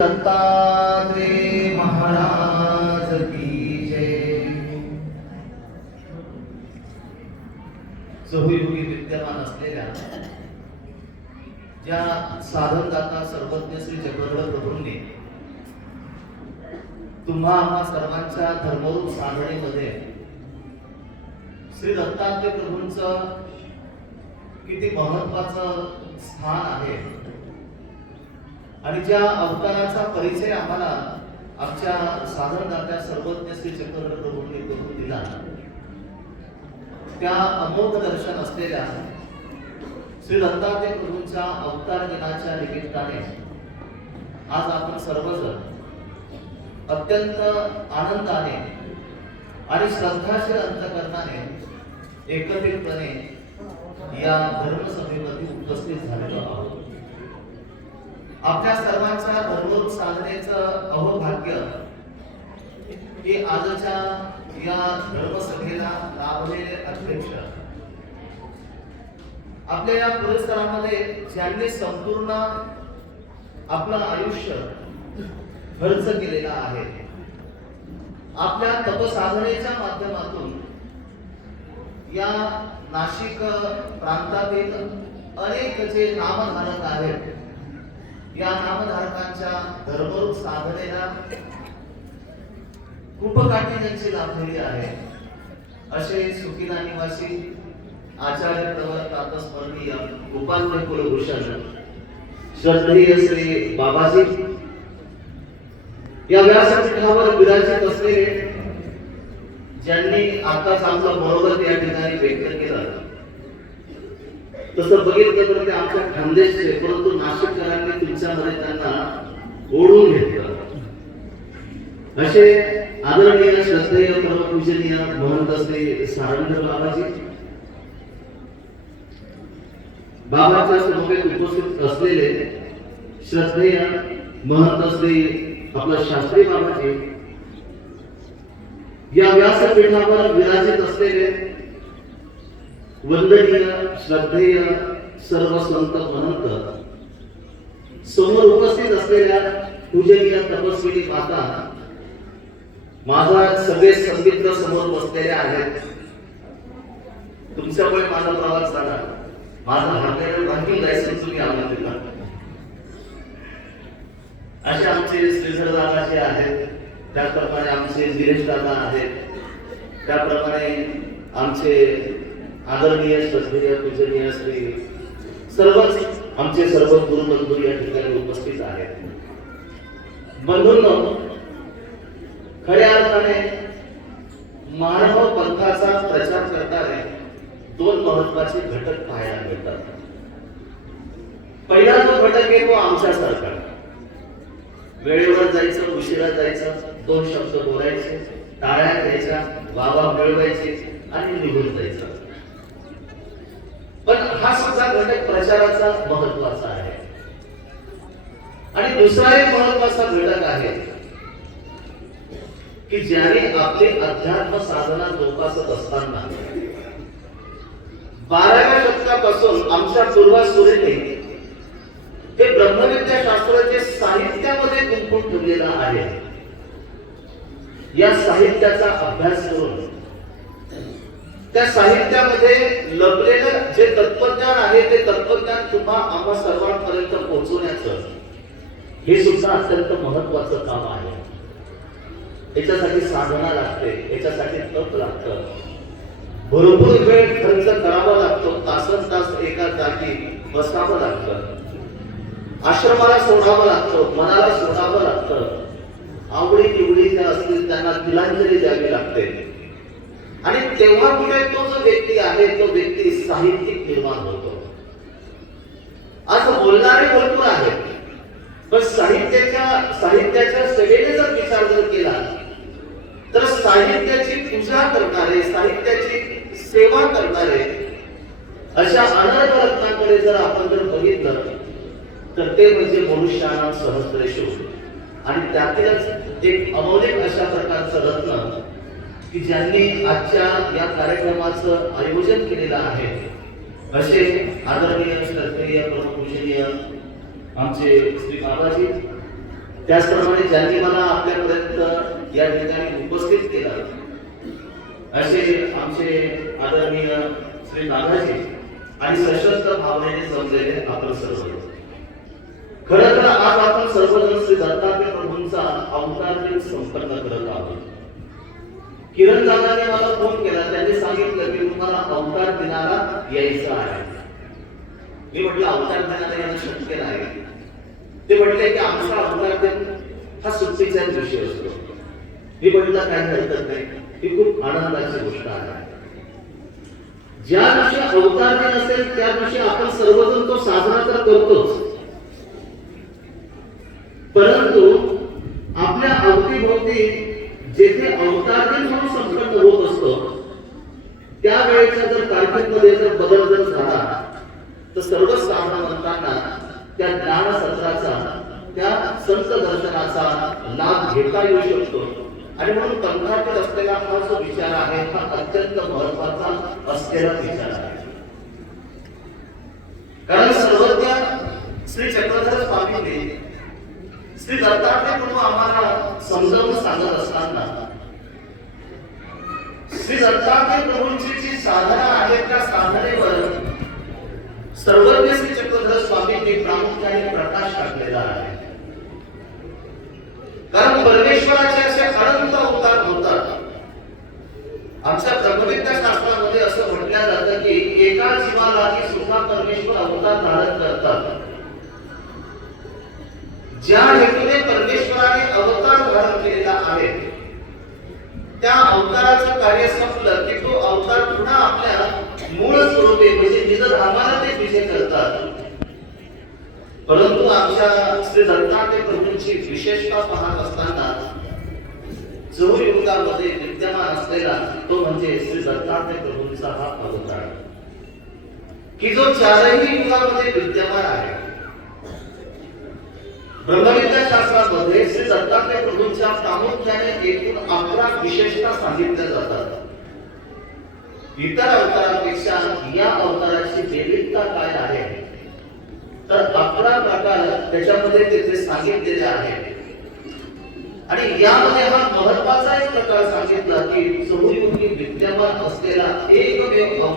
दत्तात्रेय महाराज की जय। चहुयुगी विद्यमान असलेल्या ज्या साधनदाता सर्वज्ञ श्री जगद्गुरु प्रभूंनी तुम्हा आम्हा सर्वांच्या धर्मरूप साधनेमध्ये श्री दत्तात्रेय प्रभूंचं किती महत्वाचं स्थान आहे आणि ज्या अवताराचा परिचय आम्हाला आमच्या साधनदात्या सर्वज्ञ श्री चक्रधर प्रभूंनी करून दिला, त्या अमोघ दर्शन असलेल्या श्री दत्तात्रेय प्रभूंच्या अवतार दिनाच्या निमित्ताने आज आपण सर्वजण अत्यंत आनंदाने आणि श्रद्धाशील अंतकरणाने एकत्रितपणे या धर्मसभेमध्ये उपस्थित झालेलो आहोत। आपल्या सर्वांच्या धर्मरूप साधनेचं अहोभाग्य हे आजच्या या धर्मसभेला लाभलेले अध्यक्ष, आपल्या या परिसरामध्ये ज्यांनी संपूर्ण आपलं आयुष्य खर्च केलेला आहे, आपल्या तपसाधनेच्या माध्यमातून या नाशिक प्रांतातील अनेक जे नामधारक आहेत, या नामधारकांच्या धर्मरूप साधनेला खूप काठी त्यांची लाभलेली आहे। असे सुकिना निवासी आचार्य प्रवर प्रातस्मरणीय गोपाल कुलभूषण श्रद्धेय श्री बाबाजी या व्यासपीठावर विराजित असलेले, ज्यांनी आताच आमचा मनोगत या ठिकाणी व्यक्त केला, तसं बघितलं तर ते आमच्या खानदेशचे, परंतु नाशिककरांनी तुमच्यामध्ये त्यांना ओढून घेतलं, असे आदरणीय श्रद्धेय परमपूजनीय महंत श्री सारंग बाबाजी, बाबाच्या समवेत उपस्थित असलेले श्रद्धेय महंत श्री आपला शास्त्री बाबाजी, या व्यासपीठावर विराजित असलेले वंदनीय श्रद्धेय सर्व संत महंत, समोर उपस्थित असलेल्या पूजनीय तपस्विनी माता, माझा सगळे संमित्र समोर बसलेले आहेत, तुमच्यामुळे माझा प्रवास झाला, माझा हाताने बांधून जायचं तुम्ही आम्हाला दिला, असे आमचे श्रीधर दादाचे आहेत, त्याप्रमाणे आमचे गिरीश दादा आहेत, त्याप्रमाणे आमचे आदरणीय श्रद्धेय पूजनीय श्री सर्वच आमचे सर्व गुरुबंधू या ठिकाणी उपस्थित आहेत। बंधूंनो, खऱ्या अर्थाने मानव पंथाचा प्रचार करणारे दोन महत्वाचे घटक पाहायला मिळतात। पहिला जो घटक आहे तो आमच्यासारखा, वेळेवर जायचं, उशिरा जायचं, दोन शब्द बोलायचे, टाळ्या घ्यायच्या, बाबा मिळवायचे आणि निघून जायचं। पण हा सुद्धा घटक प्रचाराचा महत्वाचा आहे। आणि दुसरा एक महत्वाचा घटक आहे की ज्याने आपले अध्यात्म साधना जोपासत असताना 12व्या शतकापासून आमच्या पूर्वासुरीने हे ब्रह्मविद्या शास्त्राचे साहित्यामध्ये गुंफून ठेवलेलं आहे। या साहित्याचा अभ्यास करून त्या साहित्यामध्ये लपलेलं जे तत्वज्ञान आहे, ते तत्वज्ञान तुम्हा आम्हा सर्वांपर्यंत पोहोचवण्याचं हे सुद्धा अत्यंत महत्वाचं काम आहे। याच्यासाठी साधना लागते, याच्यासाठी तप लागतं, भरपूर वेळ खर्च करावा लागतो, तासन तास एका जागी बसावं लागतं, आश्रमाला सोडावं लागतं, मनाला सोडावं लागतं, आवडी निवडी ज्या असतील त्यांना तिलांजली द्यावी लागते। आणि तेव्हा कुठे तो जो व्यक्ती आहे, तो व्यक्ती साहित्यिक निर्माण होतो। आज बोलणारे भरपूर आहेत, पण साहित्याच्या सेवेने जर विचार जर केला तर साहित्याची पूजा करणारे, साहित्याची सेवा करणारे अशा अनर्थ रत्नाकडे जर आपण जर बघितलं तर ते म्हणजे मनुष्यानां सहस्रेषु, आणि त्यातीलच एक अमौलिक अशा प्रकारचं रत्न की ज्यांनी आजच्या या कार्यक्रमाचं आयोजन केलेलं आहे, असे आदरणीय श्रद्धेय परमपूजनीय आमचे श्री बाबाजी त्याचप्रमाणे ज्यांनी मला आपल्यापर्यंत या ठिकाणी उपस्थित केलं असे आमचे आदरणीय श्री नागाजी आणि सशस्त्र भावनेने जमलेले आपण सर्व. खरं तर आज आपण सर्वजण श्री दत्तात्रय प्रभूंचा अवतार दिन संपन्न करत आहोत. किरण दादाने मला फोन केला, त्यांनी सांगितलं की तुम्हाला अवतार दिनाला यायचं आहे. मी म्हटलं अवतार दिनाला यायला शक्य नाही. ते म्हटले की आमचा अवतार दिन हा सुट्टीचा दिवशी असतो. मी म्हटलं काय हरकत नाही, ही खूप आनंदाची गोष्ट आहे. ज्या दिवशी अवतार दिन असेल त्या दिवशी आपण सर्वजण तो साजरा तर करतोच, परंतु आपल्या अवतीभोवती जेथे अवतार दिन म्हणून संपन्न होत असतो त्यावेळेच्या जर तारखेमध्ये जर बदल जर झाला तर सर्व साधनांना त्या ज्ञान सत्राचा, त्या संत दर्शनाचा लाभ घेता येऊ शकतो. आणि म्हणून पंथातील असलेला हा जो विचार आहे हा अत्यंत महत्वाचा असलेला विचार आहे. कारण सर्वज्ञ श्री चक्रधर स्वामींनी श्री दत्तात्रय प्रभू आम्हाला समजावून सांगत असताना श्री दत्तात्रय प्रभूंची जी साधना आहे त्या साधनेवर सर्वज्ञ श्री चक्रधर स्वामींनी प्रामुख्याने प्रकाश टाकलेला आहे. कारण परमेश्वराचे असे अनंत अवतार होतात. आमच्या ब्रह्मविद्या शास्त्रामध्ये असं म्हटलं जातं की एका जीवाला सुद्धा परमेश्वर अवतार धारण करतात. ज्या हेतूने परमेश्वराने अवतार धारण केलेला आहे त्या अवताराचं कार्य संपलं की तो अवतार पुन्हा आपल्या मूळ स्वरूपे म्हणजे निजधामाला ते विजय करतात. परंतु आमच्या श्री दत्तात्रय प्रभूंची विशेषता पाहत असताना जो युगामध्ये विद्यमान असलेला तो म्हणजे श्री दत्तात्रय प्रभूंचा हा अवतार की जो चारही युगामध्ये विद्यमान आहे. ब्रह्मविद्या शास्त्रामध्ये श्री दत्तात्रय प्रभूंच्या प्रामुख्याने एकूण 11 विशेषता सांगितल्या जातात. इतर अवतारांपेक्षा या अवताराची वेगळीता काय आहे तर 11 प्रकार त्याच्यामध्ये तेथे सांगितलेले आहेत. आणि यामध्ये हा महत्वाचा एक प्रकार सांगितला की चहुयुगी विद्यमान असलेला एकमेव